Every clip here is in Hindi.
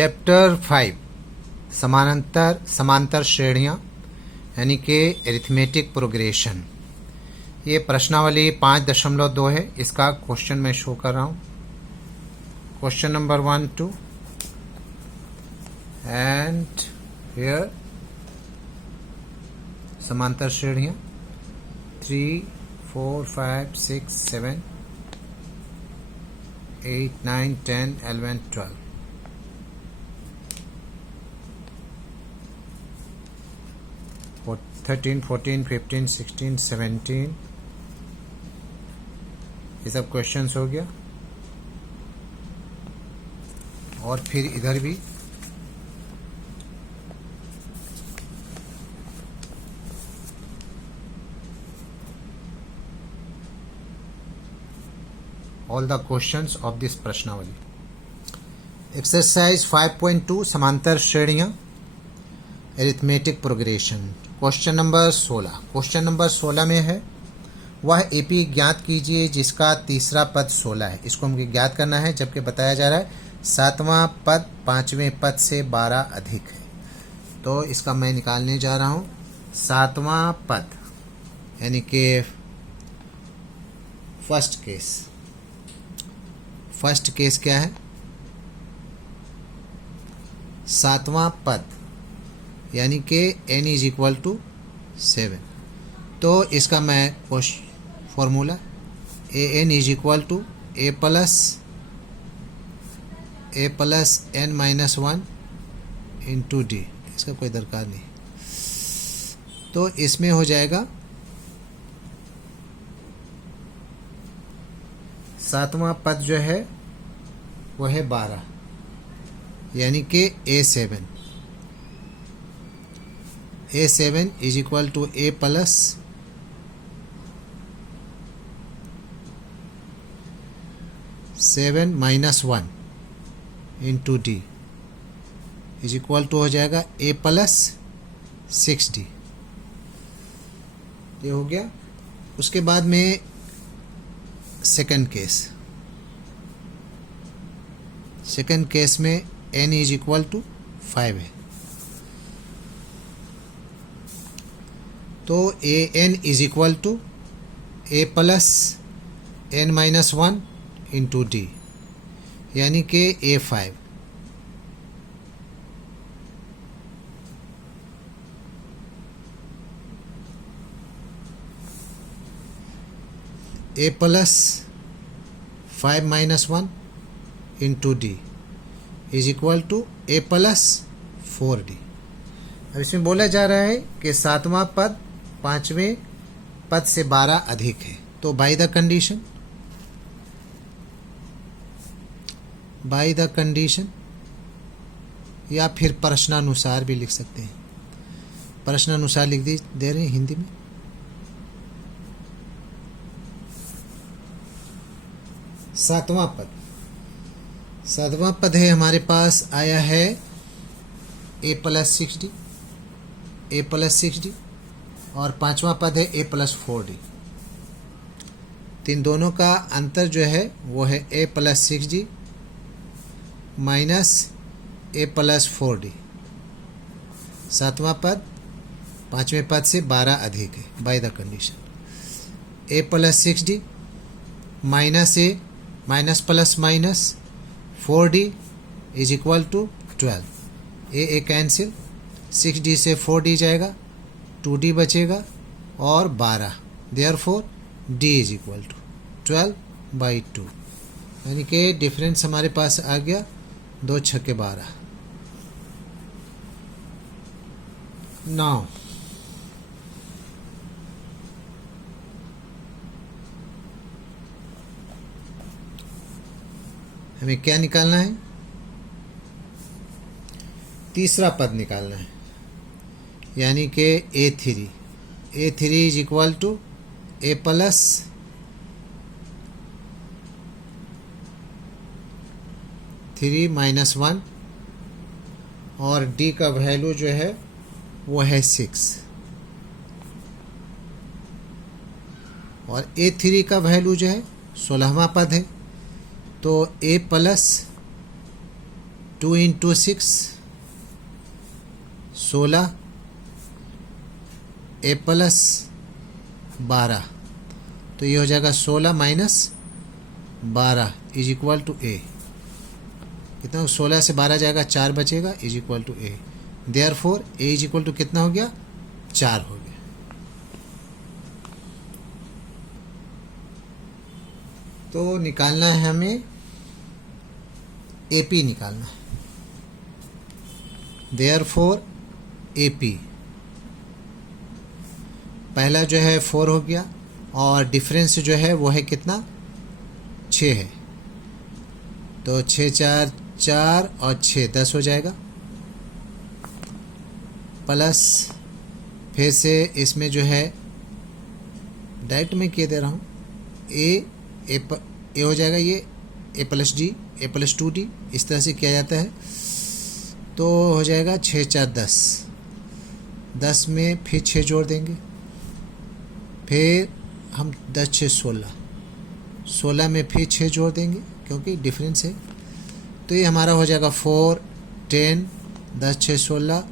चैप्टर 5 समांतर श्रेणियाँ यानी कि एरिथमेटिक प्रोग्रेशन। ये प्रश्नावली 5.2 है। इसका क्वेश्चन मैं शो कर रहा हूँ। क्वेश्चन नंबर 1, 2 एंड हियर समांतर श्रेणियाँ 3, 4, 5, 6, 7, 8, 9, 10, 11, 12। For 13, 14, 15, 16, 17 ये सब क्वेश्चंस हो गया। और फिर इधर भी all the questions of this प्रश्नावली। एक्सरसाइज 5.2 समांतर श्रेणियां arithmetic progression. Question number 16। Question number 16 में है वह एपी ज्ञात कीजिए जिसका तीसरा पद 16 है। इसको हमें ज्ञात करना है, जबकि बताया जा रहा है सातवां पद पांचवें पद से 12 अधिक है। तो इसका मैं निकालने जा रहा हूं सातवां पद यानी कि फर्स्ट केस क्या है? सातवां पद यानी कि n इज इक्वल टू 7। तो इसका मैं formula an is equal to a plus n minus 1 into d. इसका कोई दरकार नहीं। तो इसमें हो जाएगा सातवां पद जो है वो है 12 यानी कि a7 is equal to a plus seven minus 1 into D is equal to हो जाएगा a प्लस 6d। ये हो गया। उसके बाद में सेकंड केस में n इज इक्वल टू 5 है। तो an is equal to a plus n minus 1 into d यानी कि a5। a plus 5 minus 1 into D is equal to a plus 4d। अब इसमें बोला जा रहा है कि सातवां पद पांचवें पद से 12 अधिक है। तो बाय द कंडीशन या फिर प्रश्नानुसार भी लिख सकते हैं। प्रश्नानुसार लिख दे रहे हैं हिंदी में। सातवां पद है हमारे पास आया है a प्लस 6d और पांचवा पद है a प्लस 4d। इन दोनों का अंतर जो है वो है a plus 6d minus a plus 4d। सातवां पद पांचवें पद से 12 अधिक है। By the condition a plus 6d minus a minus plus minus 4d is equal to 12। A cancel, 6d से 4d जाएगा, 2d बचेगा और 12। Therefore d is equal to 12/2 यानी कि डिफरेंस हमारे पास आ गया 2 छक्के 12। नाउ हमें क्या निकालना है? तीसरा पद निकालना है यानी कि a3 is equal to a plus 3 minus 1 और d का वैल्यू जो है वो है 6 और a3 का वैल्यू जो है 16वां पद है। तो a plus 2 into 6 16, a plus 12, तो ये हो जाएगा 16 minus 12 is equal to a. कितना, 16 से 12 जाएगा, 4 बचेगा, is equal to a. Therefore A is equal to कितना हो गया, 4 हो गया। तो निकालना है हमें एपी निकालना है। देयरफॉर एपी, पहला जो है 4 हो गया और डिफरेंस जो है वो है कितना, 6 है, तो 6 4 4 और 6 10 हो जाएगा, प्लस फिर से इसमें जो है डायरेक्ट में किए दे रहा हूँ, ए हो जाएगा ये ए plus D, A plus 2d, इस तरह से किया जाता है। तो हो जाएगा 6 4 10, 10 में फिर 6 जोड़ देंगे, फिर हम 10 6 16, 16 में फिर 6 जोड़ देंगे क्योंकि डिफरेंस है। तो ये हमारा हो जाएगा 4 10, 10 6 16,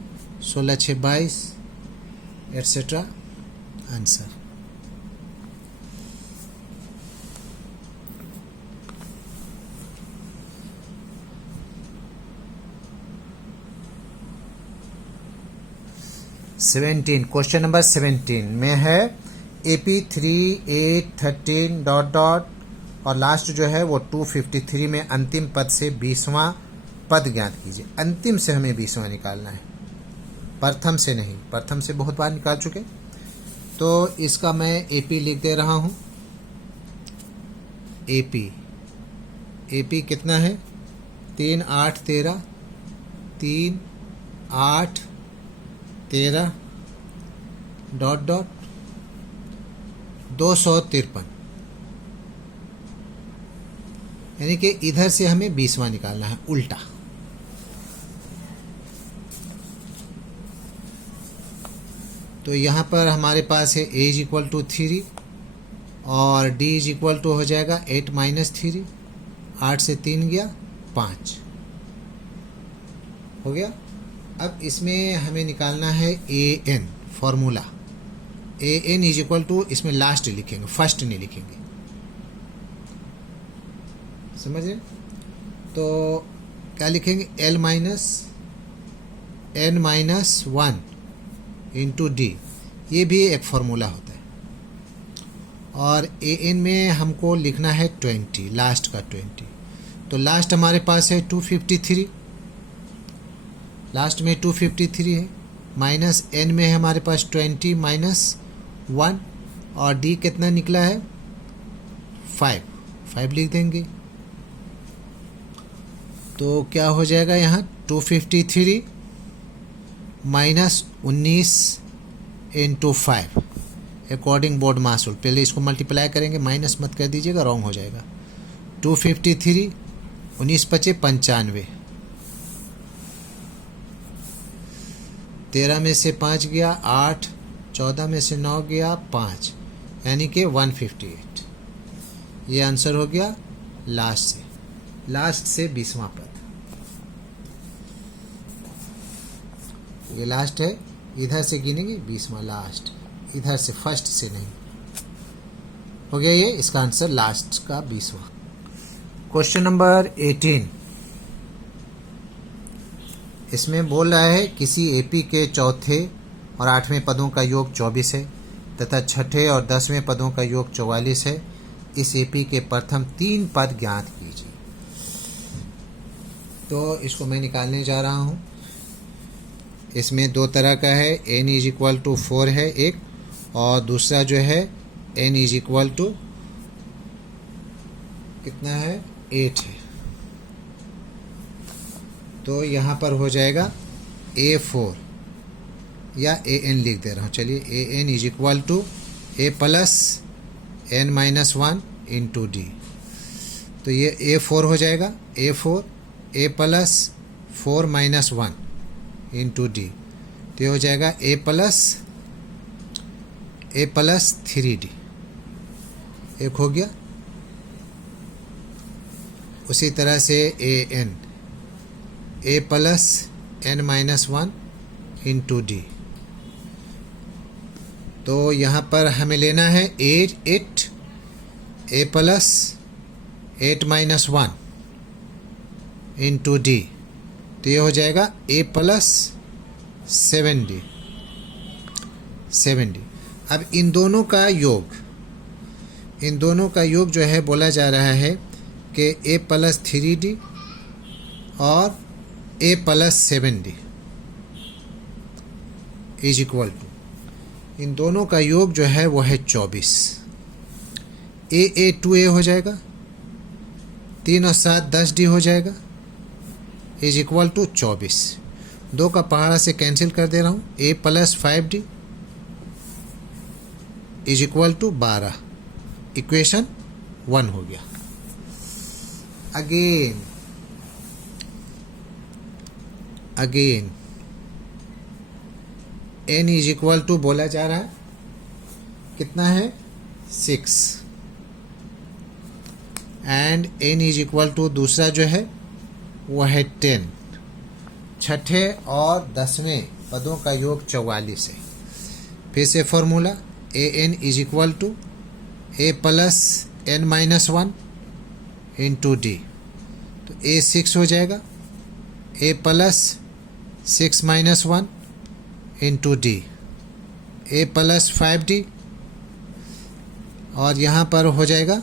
16 6 22 एट्सेट्रा आंसर। क्वेश्चन नंबर 17 में है AP 3 8 13 डॉट डॉट और लास्ट जो है वो 253 में अंतिम पद से 20वां पद ज्ञात कीजिए। अंतिम से हमें 20वां निकालना है, प्रथम से नहीं, प्रथम से बहुत बार निकाल चुके। तो इसका मैं AP लिख दे रहा हूँ। AP कितना है, 3 8 13, 3 8 13 डॉट डॉट 253, यानी कि इधर से हमें 20वां निकालना है उल्टा। तो यहाँ पर हमारे पास है a इज इक्वल टू 3 और d इज इक्वल टू हो जाएगा 8 माइनस 3, 8 से 3 गया 5 हो गया। अब इसमें हमें निकालना है an फॉर्मूला। an इज इक्वल टू, इसमें लास्ट लिखेंगे, फर्स्ट नहीं लिखेंगे, समझ रहे। तो क्या लिखेंगे, l minus n minus 1 into d, ये भी एक फॉर्मूला होता है। और an में हमको लिखना है 20, लास्ट का 20। तो लास्ट हमारे पास है 253, लास्ट में 253 है, माइनस n में है हमारे पास 20 माइनस 1 और d कितना निकला है 5 लिख देंगे। तो क्या हो जाएगा यहाँ 253 माइनस 19 इंटू 5 अकॉर्डिंग बोर्ड मास रूल। पहले इसको मल्टीप्लाई करेंगे, माइनस मत कर दीजिएगा, रॉन्ग हो जाएगा। 253 19 पचे 95, 13 में से 5 गया 8, 14 में से 9 गया 5, यानी कि 158। ये आंसर हो गया लास्ट से 20वां पद। ये लास्ट है, इधर से गिनेंगे 20वां लास्ट, इधर से फर्स्ट से नहीं। हो गया ये इसका आंसर लास्ट का 20वां। क्वेश्चन नंबर 18, इसमें बोल रहा है किसी एपी के चौथे और 8वें पदों का योग 24 है तथा छठे और 10वें पदों का योग 44 है। इस एपी के प्रथम 3 पद ज्ञात कीजिए। तो इसको मैं निकालने जा रहा हूँ। इसमें 2 तरह का है, n इज इक्वल टू 4 है एक, और दूसरा जो है n इज इक्वल टू कितना है 8 है। तो यहाँ पर हो जाएगा A4 या AN लिख दे रहा हूँ। चलिए AN is equal to A plus n minus 1 into D. तो ये A4 हो जाएगा, A4 A plus 4 minus 1 into D. तो ये हो जाएगा A प्लस 3D। एक हो गया। उसी तरह से AN A plus N minus one into D. तो यहाँ पर हमें लेना है as 8 A plus 8 minus one into D. तो ये हो जाएगा ए प्लस 7d। अब इन दोनों का योग जो है बोला जा रहा है कि ए प्लस 3d और A plus 7d is equal to, इन दोनों का योग जो है वो है 24। ए 2a हो जाएगा, 3 और 7 10d हो जाएगा, इज इक्वल टू 24। 2 का पहाड़ा से कैंसिल कर दे रहा हूँ। A plus 5d is equal to 12। Equation 1 हो गया। Again n is equal to बोला जा रहा है कितना है 6 and n is equal to दूसरा जो है वो है 10। छठे और 10वें पदों का योग 44 है। फिर से formula A N is equal to A plus N minus one into D. तो ए 6 हो जाएगा, A plus 6 minus one into D, A plus 5d। और यहाँ पर हो जाएगा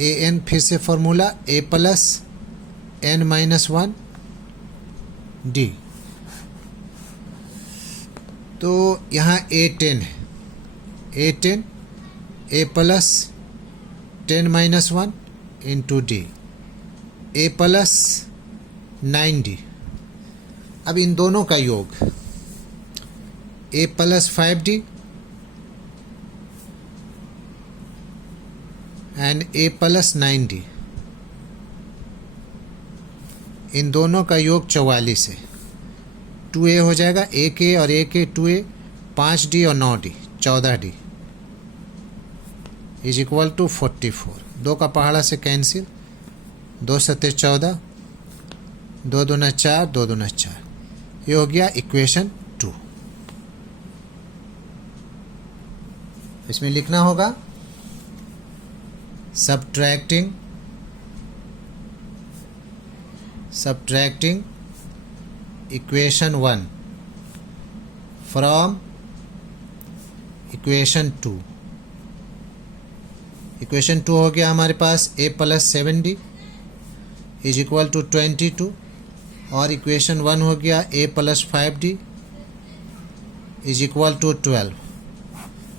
ए एन, फिर से formula A plus N minus one D. तो यहाँ ए 10 है, A 10 A plus 10 minus one into D, A plus 9d। अब इन दोनों का योग A plus 5d and A plus 9d, इन दोनों का योग 44 है। 2a हो जाएगा, a के और a के 2a, 5d और 9d 14d is equal to 44। 2 का पहाड़ा से कैंसिल, 2 सत्ते 14, 2 दूना 4, 2 दूना 4। ये हो गया इक्वेशन 2। इसमें लिखना होगा subtracting equation 1 from equation 2। Equation 2 हो गया हमारे पास A plus 7d is equal to 22 और इक्वेशन 1 हो गया A plus 5d is equal to 12।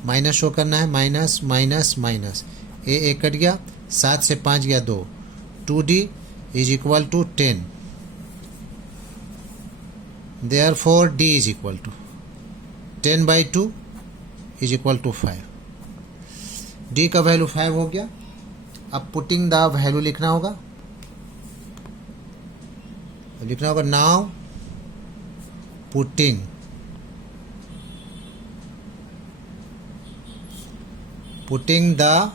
Minus show करना है, minus minus minus, A cut गया, 7 से 5 गया 2, 2d is equal to 10। Therefore d is equal to 10/2 is equal to 5। d का वैल्यू 5 हो गया। अब पुटिंग द वैल्यू लिखना होगा, now putting the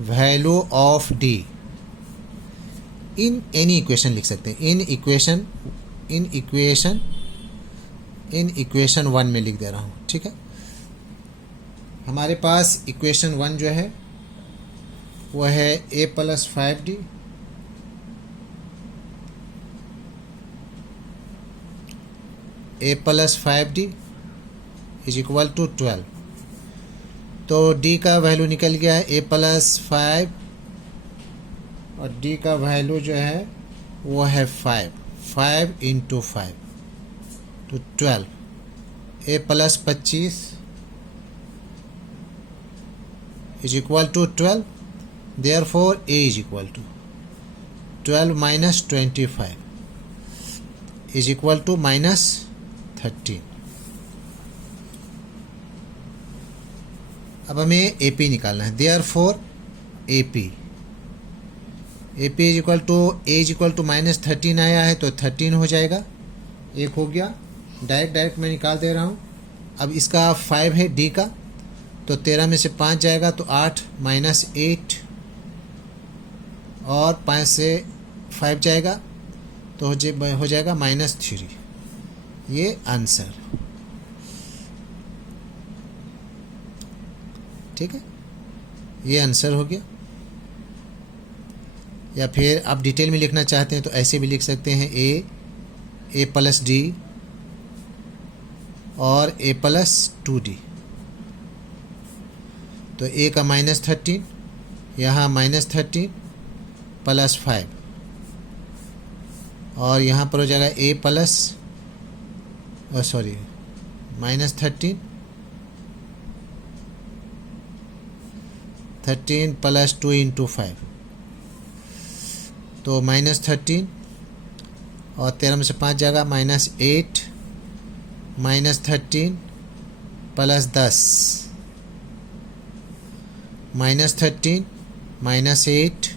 value of d in any equation लिख सकते हैं। इन इक्वेशन 1 में लिख दे रहा हूँ, ठीक है। हमारे पास इक्वेशन 1 जो है वो है A plus 5d is equal to 12। तो d का वैल्यू निकल गया है ए प्लस 5 और d का वैल्यू जो है वो है 5 इंटू 5 तो 12। A plus 25 is equal to 12। Therefore A is equal to 12 minus 25 is equal to minus 13। अब हमें ए पी निकालना है। Therefore A P is equal to A is equal to minus 13 आया है तो 13 हो जाएगा, 1 हो गया। डायरेक्ट मैं निकाल दे रहा हूँ। अब इसका 5 है डी का, तो 13 में से 5 जाएगा तो 8 माइनस 8 और 5 से 5 जाएगा तो हो जाएगा -3। ये आंसर, ठीक है, ये आंसर हो गया। या फिर आप डिटेल में लिखना चाहते हैं तो ऐसे भी लिख सकते हैं a प्लस d और a प्लस 2d। तो a का -13, यहाँ -13 प्लस 5, और यहाँ पर हो जाएगा a प्लस -13 प्लस 2 इंटू 5, तो -13 और 13 में से 5 जाएगा -8 -13 प्लस 10 -13 -8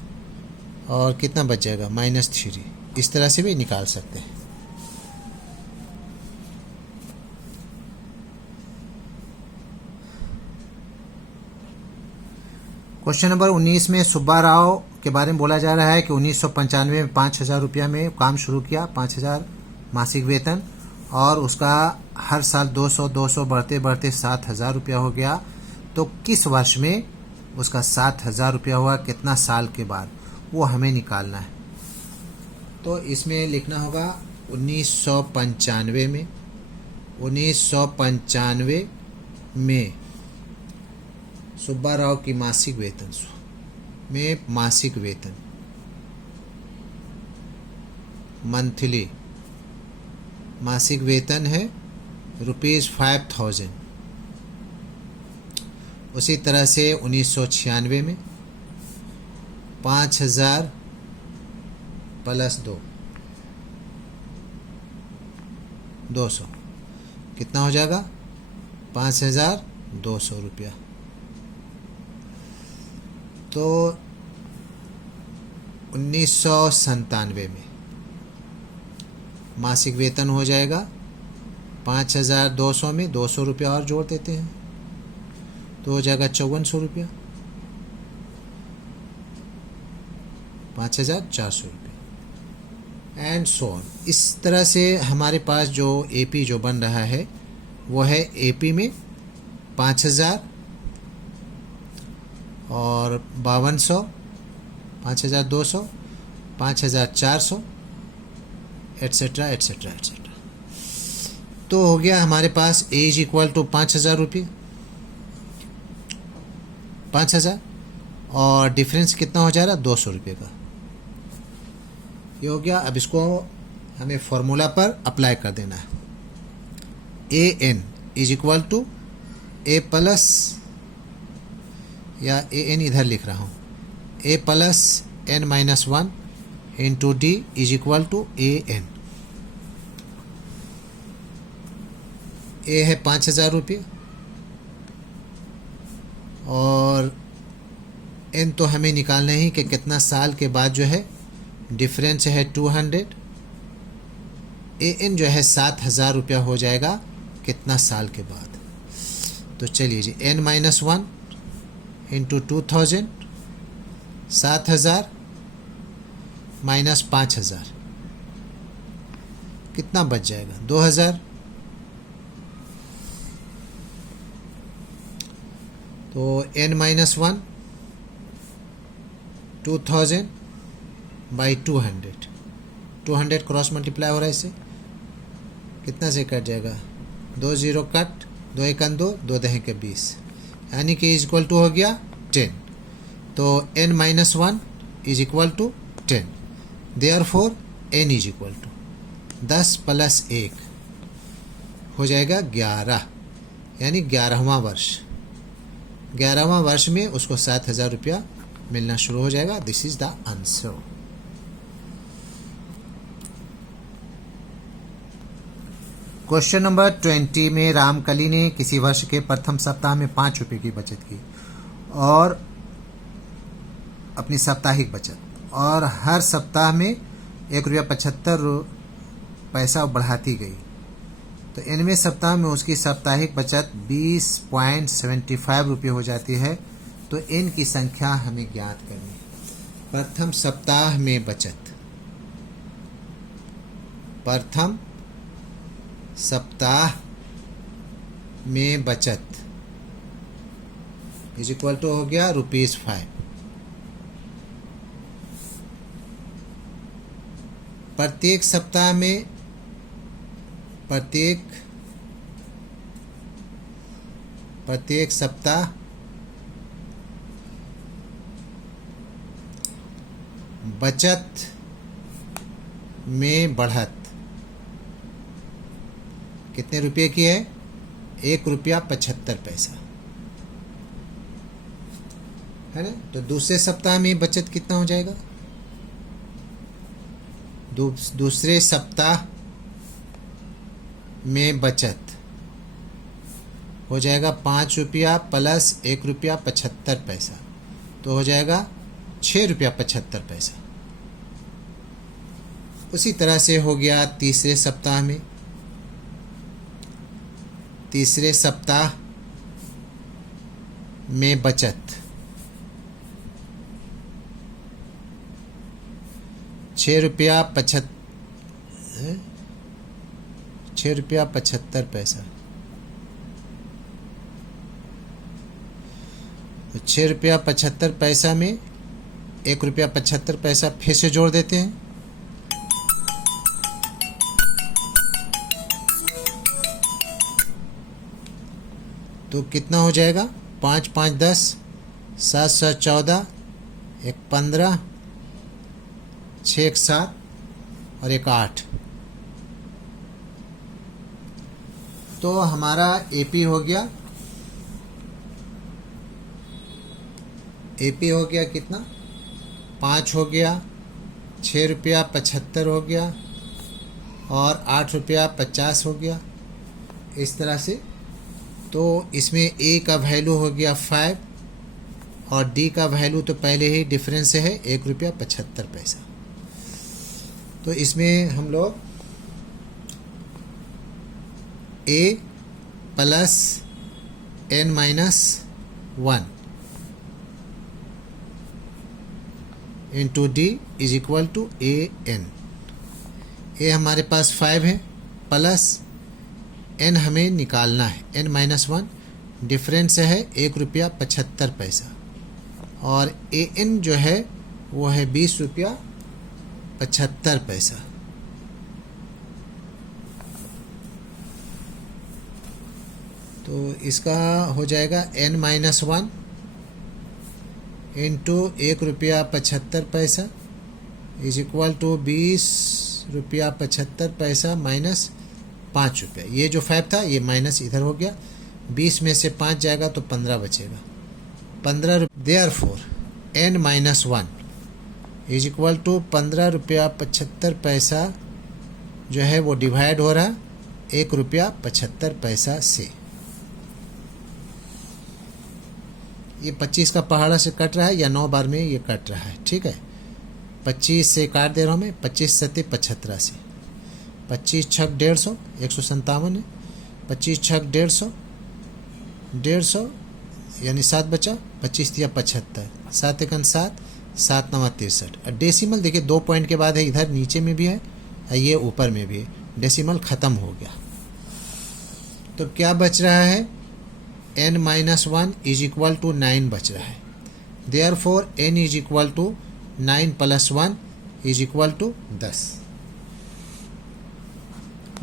और कितना बच जाएगा -3। इस तरह से भी निकाल सकते हैं। क्वेश्चन नंबर 19 में सुब्बा राव के बारे में बोला जा रहा है कि 1995 में 5,000 रुपया में काम शुरू किया, 5,000 मासिक वेतन, और उसका हर साल 200 बढ़ते बढ़ते 7,000 रुपया हो गया। तो किस वर्ष में उसका 7,000 रुपया हुआ, कितना साल के बाद, वो हमें निकालना है। तो इसमें लिखना होगा 1995 में, 1995 में सुब्बा राव की मासिक वेतन मंथली मासिक वेतन है ₹5,000। उसी तरह से 1996 में 5,000 प्लस 200 कितना हो जाएगा 5,200 रुपया। तो 1997 में मासिक वेतन हो जाएगा 5,200 में 200 रुपया और जोड़ देते हैं तो हो जाएगा 5,400 रुपया, 5,400 रुपये एंड सो ऑन। इस तरह से हमारे पास जो एपी जो बन रहा है वो है एपी में 5,000 और 5,200, 5,200, 5,400 एट्सेट्रा एट्सेट्रा एट्सेट्रा। तो हो गया हमारे पास एज इक्वल टू 5,000 रुपये, 5,000 और डिफरेंस कितना हो जा रहा है 200 रुपये का। ये हो गया। अब इसको हमें फॉर्मूला पर अप्लाई कर देना है। A N is equal to A plus, या ए एन इधर लिख रहा हूँ, A plus N minus 1 into D is equal to A N. A है 5,000 रुपये और एन तो हमें निकालना ही कि कितना साल के बाद जो है डिफरेंस है 200। ए एन जो है 7,000 रुपया हो जाएगा कितना साल के बाद। तो चलिए G N minus 1 into 2,000, 7,000 minus 5,000 कितना बच जाएगा 2,000। तो n minus 1 2,000 by 200 cross multiply हो रहा है, इससे कितना से कट जाएगा 2 0 कट, 2 1 2, 2 दहें के 20, यानी कि इज इक्वल टू हो गया 10। तो n minus 1 is equal to 10, therefore n is equal to 10 plus 1 हो जाएगा 11, यानी 11वां वर्ष। 11वां वर्ष में उसको 7,000 रुपया मिलना शुरू हो जाएगा। This is the answer. Question number 20 में रामकली ने किसी वर्ष के प्रथम सप्ताह में 5 रुपये की बचत की और अपनी साप्ताहिक बचत, और हर सप्ताह में ₹1.75 बढ़ाती गई। तो इनमें सप्ताह में उसकी साप्ताहिक बचत 20.75 रुपये हो जाती है। तो इनकी संख्या हमें ज्ञात करनी है। प्रथम सप्ताह में बचत प्रथम सप्ताह में बचत इज इक्वल टू हो गया ₹5। प्रत्येक सप्ताह में प्रत्येक सप्ताह बचत में बढ़त कितने रुपए की है? ₹1.75 है ना। तो दूसरे सप्ताह में बचत कितना हो जाएगा? दूसरे सप्ताह में बचत हो जाएगा ₹5 प्लस ₹1.75, तो हो जाएगा ₹6.75। उसी तरह से हो गया तीसरे सप्ताह में। तीसरे सप्ताह में बचत ₹6.75। तो ₹6.75 में ₹1.75 फिर से जोड़ देते हैं। तो कितना हो जाएगा? 5 5 10, 7 7 14, 1 15, 6 1 7 और 1 8। तो हमारा एपी हो गया कितना? 5 हो गया, ₹6.75 हो गया और ₹8.50 हो गया। इस तरह से तो इसमें ए का वैल्यू हो गया 5 और डी का वैल्यू तो पहले ही डिफरेंस है ₹1.75। तो इसमें हम लोग A plus n-1 into D is equal to an। A हमारे पास 5 है प्लस n हमें निकालना है, n-1 डिफरेंस है ₹1.75 और an जो है वो है ₹20.75। तो इसका हो जाएगा n-1 into ₹1.75 is equal to ₹20.75 minus ₹5। ये जो 5 था ये माइनस इधर हो गया, 20 में से 5 जाएगा तो 15 बचेगा, 15। Therefore n-1 is equal to ₹15.75 जो है वो डिवाइड हो रहा ₹1.75 से। ये 25 का पहाड़ा से कट रहा है या 9 बार में ये कट रहा है, ठीक है। 25 से काट दे रहा हूँ मैं, 25 7 75 से, 25 6 150, 157 है, 25 6 150, 150 यानी 7 बचा, 25 दिया 75, 7 1 7, 7 9 63। और डेसिमल देखिए 2 पॉइंट के बाद है, इधर नीचे में भी है और ये ऊपर में भी है, डेसिमल ख़त्म हो गया। तो क्या बच रहा है? n-1 इज इक्वल टू 9 बच रहा है। Therefore n is equal to 9 + 1 is equal to 10।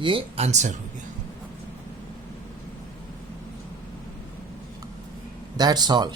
ये आंसर हो गया। That's all.